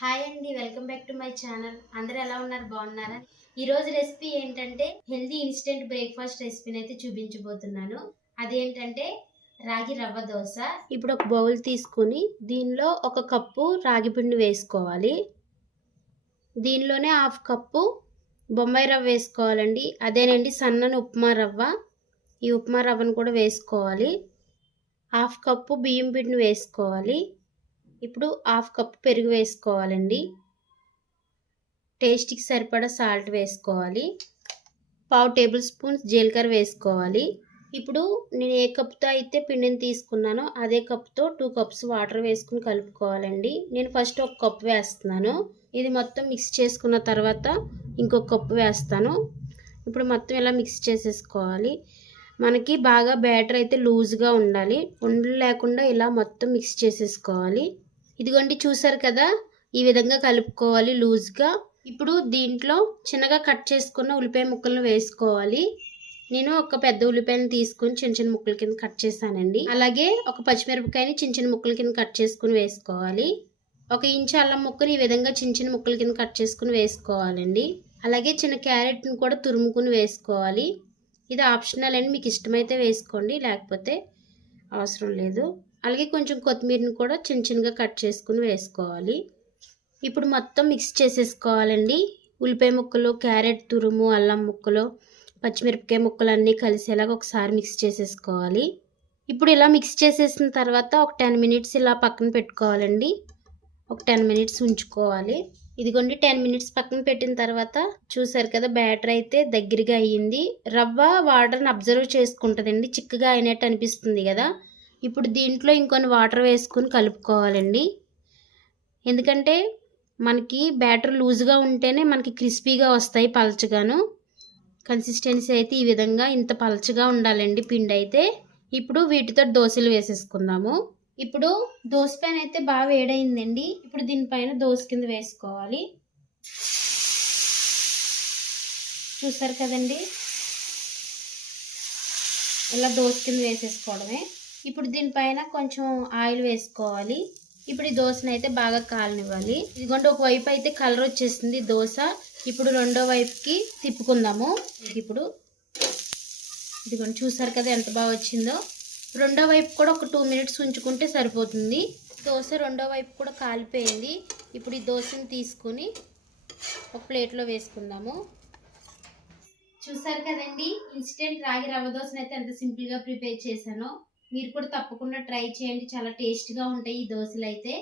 Hi అండి, welcome back to my channel. అందరూ ఎలా ఉన్నారు? బాగున్నారా? ఈరోజు రెసిపీ ఏంటంటే హెల్దీ ఇన్స్టెంట్ బ్రేక్ఫాస్ట్ రెసిపీని అయితే చూపించబోతున్నాను. అదేంటంటే రాగి రవ్వ దోశ. ఇప్పుడు ఒక బౌల్ తీసుకుని దీనిలో ఒక కప్పు రాగి పిండి వేసుకోవాలి. దీనిలోనే హాఫ్ కప్పు బొంబాయి రవ్వ వేసుకోవాలండి. అదేనండి సన్నని ఉప్మా రవ్వ. ఈ ఉప్మా రవ్వను కూడా వేసుకోవాలి. హాఫ్ కప్పు బియ్యం పిండిని వేసుకోవాలి. ఇప్పుడు హాఫ్ కప్ పెరుగు వేసుకోవాలండి. టేస్ట్కి సరిపడా సాల్ట్ వేసుకోవాలి. పావు టేబుల్ స్పూన్స్ జీలకర్ర వేసుకోవాలి. ఇప్పుడు నేను ఏ కప్తో అయితే పిండిని తీసుకున్నానో అదే కప్తో 2 కప్స్ వాటర్ వేసుకుని కలుపుకోవాలండి. నేను ఫస్ట్ ఒక కప్ వేస్తున్నాను. ఇది మొత్తం మిక్స్ చేసుకున్న తర్వాత ఇంకొక కప్పు వేస్తాను. ఇప్పుడు మొత్తం ఇలా మిక్స్ చేసేసుకోవాలి. మనకి బాగా బ్యాటర్ అయితే లూజ్గా ఉండాలి. ఉండలు లేకుండా ఇలా మొత్తం మిక్స్ చేసేసుకోవాలి. ఇదిగోండి, చూసారు కదా, ఈ విధంగా కలుపుకోవాలి లూజ్గా. ఇప్పుడు దీంట్లో చిన్నగా కట్ చేసుకున్న ఉల్లిపాయ ముక్కలను వేసుకోవాలి. నేను ఒక పెద్ద ఉల్లిపాయని తీసుకుని చిన్న చిన్న ముక్కల కింద కట్ చేశానండి. అలాగే ఒక పచ్చిమిరపకాయని చిన్న చిన్న ముక్కల కింద కట్ చేసుకుని వేసుకోవాలి. 1 ఇంచు అల్లం ముక్కని ఈ విధంగా చిన్న చిన్న ముక్కల కింద కట్ చేసుకుని వేసుకోవాలండి. అలాగే చిన్న క్యారెట్ని కూడా తురుముకుని వేసుకోవాలి. ఇది ఆప్షనల్ అండి, మీకు ఇష్టమైతే వేసుకోండి, లేకపోతే అవసరం లేదు. అలాగే కొంచెం కొత్తిమీరని కూడా చిన్న చిన్నగా కట్ చేసుకుని వేసుకోవాలి. ఇప్పుడు మొత్తం మిక్స్ చేసేసుకోవాలండి. ఉల్లిపాయ ముక్కలు, క్యారెట్ తురుము, అల్లం ముక్కలు, పచ్చిమిరపకాయ ముక్కలు అన్నీ కలిసేలాగా ఒకసారి మిక్స్ చేసేసుకోవాలి. ఇప్పుడు ఇలా మిక్స్ చేసేసిన తర్వాత ఒక 10 మినిట్స్ ఇలా పక్కన పెట్టుకోవాలండి. ఒక 10 మినిట్స్ ఉంచుకోవాలి. ఇదిగోండి, 10 మినిట్స్ పక్కన పెట్టిన తర్వాత చూసారు కదా, బ్యాటర్ అయితే దగ్గరగా అయ్యింది. రవ్వ వాటర్ని అబ్జర్వ్ చేసుకుంటుందండి, చిక్కగా అయినట్టు అనిపిస్తుంది కదా. ఇప్పుడు దీంట్లో ఇంకొన్ని వాటర్ వేసుకుని కలుపుకోవాలండి. ఎందుకంటే మనకి బ్యాటర్ లూజ్గా ఉంటేనే మనకి క్రిస్పీగా వస్తాయి, పలచగాను. కన్సిస్టెన్సీ అయితే ఈ విధంగా ఇంత పలచగా ఉండాలండి పిండి అయితే. ఇప్పుడు వీటితో దోశలు వేసేసుకుందాము. ఇప్పుడు దోశ పైన అయితే బాగా వేడైందండి. ఇప్పుడు దీనిపైన దోశ కింద వేసుకోవాలి. చూసారు కదండి, ఇలా దోశ కింద వేసేసుకోవడమే. ఇప్పుడు దీనిపైన కొంచెం ఆయిల్ వేసుకోవాలి. ఇప్పుడు ఈ దోశను అయితే బాగా కాలనివ్వాలి. ఇదిగోండి, ఒక వైపు అయితే కలర్ వచ్చేసింది దోశ. ఇప్పుడు రెండో వైపుకి తిప్పుకుందాము. ఇప్పుడు ఇదిగోండి, చూసారు కదా ఎంత బాగా వచ్చిందో. రెండో వైపు కూడా ఒక 2 మినిట్స్ ఉంచుకుంటే సరిపోతుంది. దోశ రెండో వైపు కూడా కాలిపోయింది. ఇప్పుడు ఈ దోశని తీసుకుని ఒక ప్లేట్లో వేసుకుందాము. చూసారు కదండి, ఇన్స్టెంట్ రాగి రవ్వ దోశను అయితే ఎంత సింపుల్గా ప్రిపేర్ చేశానో. మీరు కూడా తప్పకుండా ట్రై చేయండి, చాలా టేస్ట్గా ఉంటాయి ఈ దోశలు అయితే.